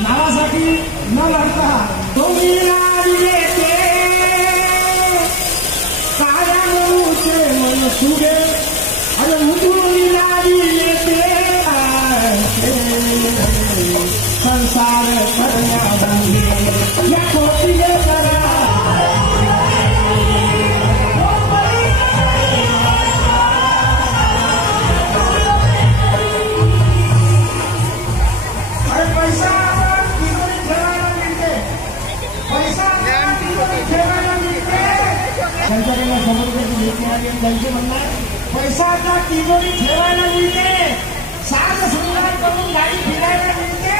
नावासाठी न लढता तुम्ही येते काळ्या नऊचे मन सुगे आणि उठून येते संसार करण्यामध्ये या कोटीले करा त्यांच्याकडे समोरची भेट मिळाली त्यांचे म्हणणार पैसा आता तिजोरी ठेवायला मिळते साज शृंगार करून गाडी फिरायला मिळते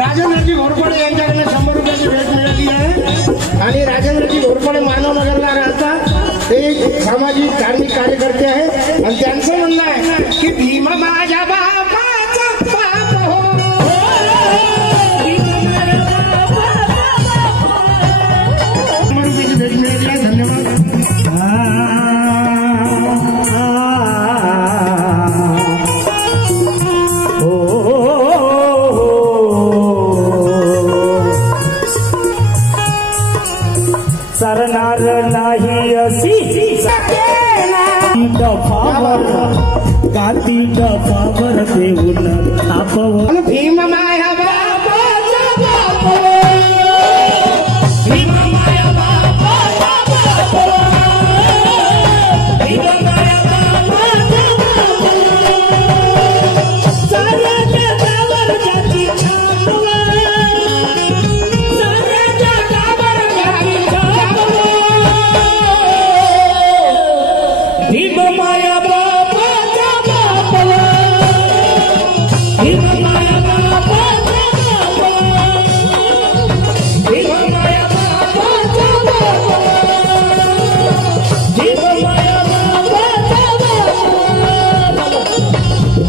राजेंद्रजी घोरपडे यांच्याकडे 100 रुपयाची भेट मिळाली आहे आणि राजेंद्रजी घोरपडे मानवनगरला राहतात ते एक सामाजिक धार्मिक कार्यकर्ते आहेत आणि त्यांचं म्हणणं आहे की भीमा माझ्या बापाचा बाप हो रुपयाची भेट मिळाली आहे धन्यवाद सरणार नाही अशी डफावर गाती डफावर देऊन तापवर भीम माया बापाचा बाप भीम माया बापाचा बाप भीम माया बापाचा बाप साऱ्या जगावर जाती छावा साऱ्या जगावर जाती भीम माया बापाचा बाप भीम माया बापाचा बाप भीम माया बापाचा बाप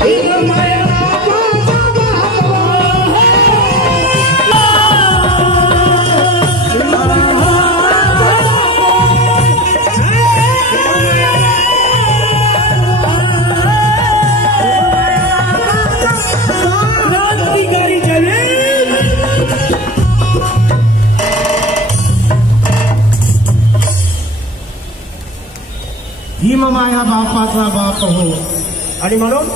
भीम माया बापाचा बाप भीम माया क्रांतिकारी जय भीम माया बापाचा बाप हो आणि म्हणून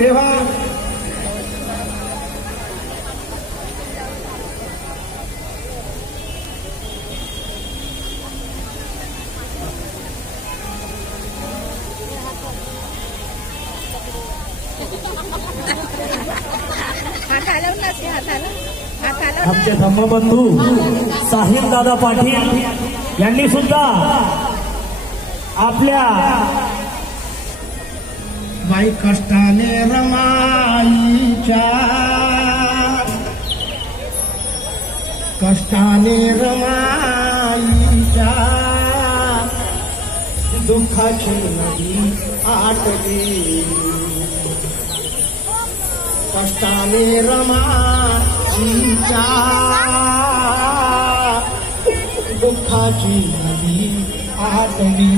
तेव्हा आमचे धम्मबंधू साहिल दादा पाटील यांनी सुद्धा आपल्या बाई कष्टाने रमाईच्या दुःखाची नदी आटली कष्टाने रमाईच्या दुःखाची नदी आटली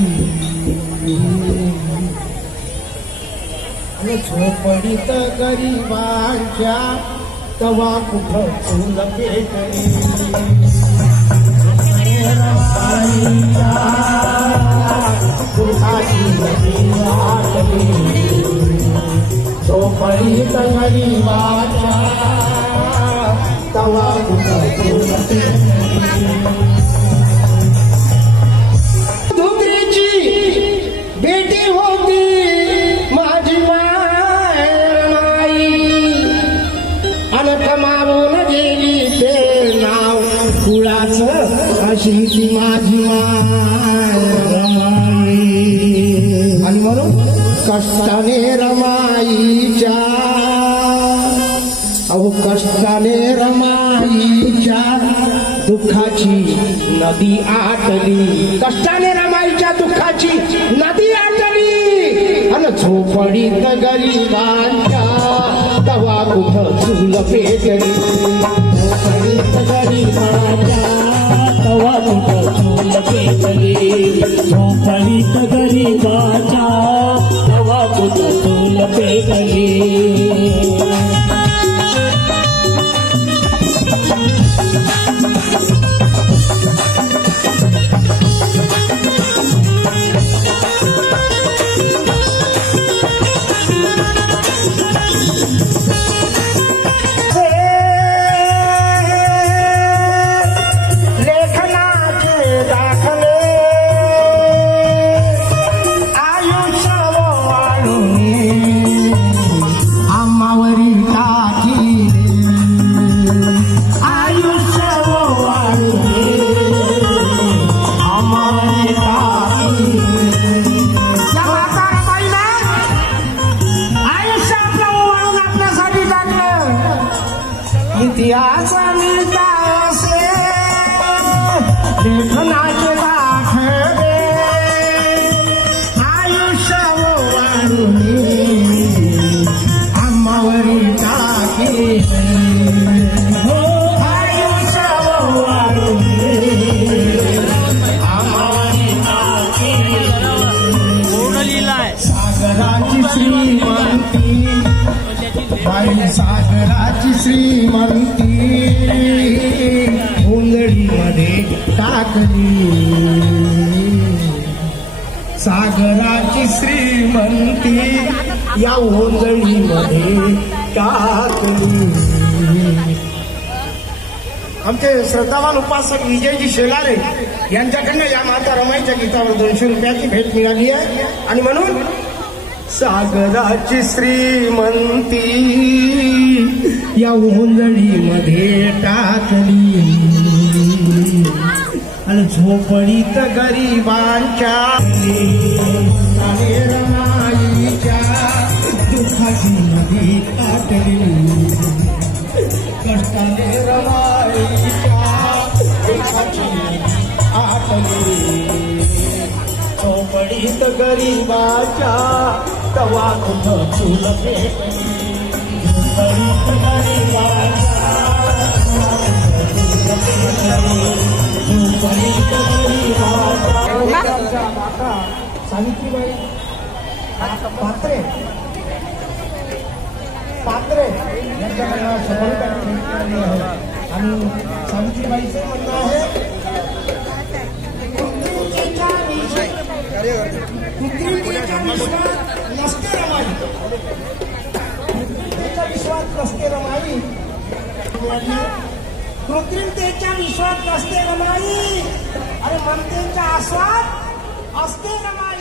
झोपडीत गरिबांच्या तवा कुठं चूल पेटली झोपडीत गरिबांच्या तवा कुठं चूल पेटली दुसरीची बेटी होती माझी कमावून गेली ते नाव कुळाचं अशी ती माझी रमाई आणि म्हणून कष्टाने रमाईच्या अहो कष्टाने रमाईच्या दुःखाची नदी आटली कष्टाने रमाईच्या दुःखाची नदी आटली आणि झोपडीत गरिबांच्या तवा कुठं चूल पेटली झोपडीत गरिबांच्या तवा कुठं चूल पेटली झोपडीत गरिबाच्या तवा कुठं चूल पेटली इतिहास मिळतासे लेखनाचे दाखले आयुष्य वाढून आम्हावरी टाकीले हो आयुष्य वाढून आम्हावरी टाकीले सागराची श्रीमंती बाई सागराची श्रीमंती उंदडीमध्ये टाकली सागराची श्रीमंती या उंदडीमध्ये टाकली आमचे श्रद्धावान उपासक विजयजी शेलारे यांच्याकडनं या माता रमाईच्या गीतावर 200 रुपयाची भेट मिळाली आहे आणि म्हणून सागराची श्रीमंती या ओंजळीमध्ये टाकली आणि झोपडीत गरिबांच्या रमाईच्या दुःखाची नदी आटली कष्टाने रमाईच्या दुःखाची नदी आटली झोपडीत गरिबाच्या तवा कुठं चूल पेटली झोपडीत गरिबाच्या झोपडीत गरिबाच्या माता सावित्रीबाई पात्रे यांच्याकडनं 100 रुपयाची भेट मिळाली आहे आणि सावित्रीबाईचं म्हणणं आहे कृत्रिमतेच्या विश्वात नसते रमाई अरे ममतेचा आस्वाद असते रमाई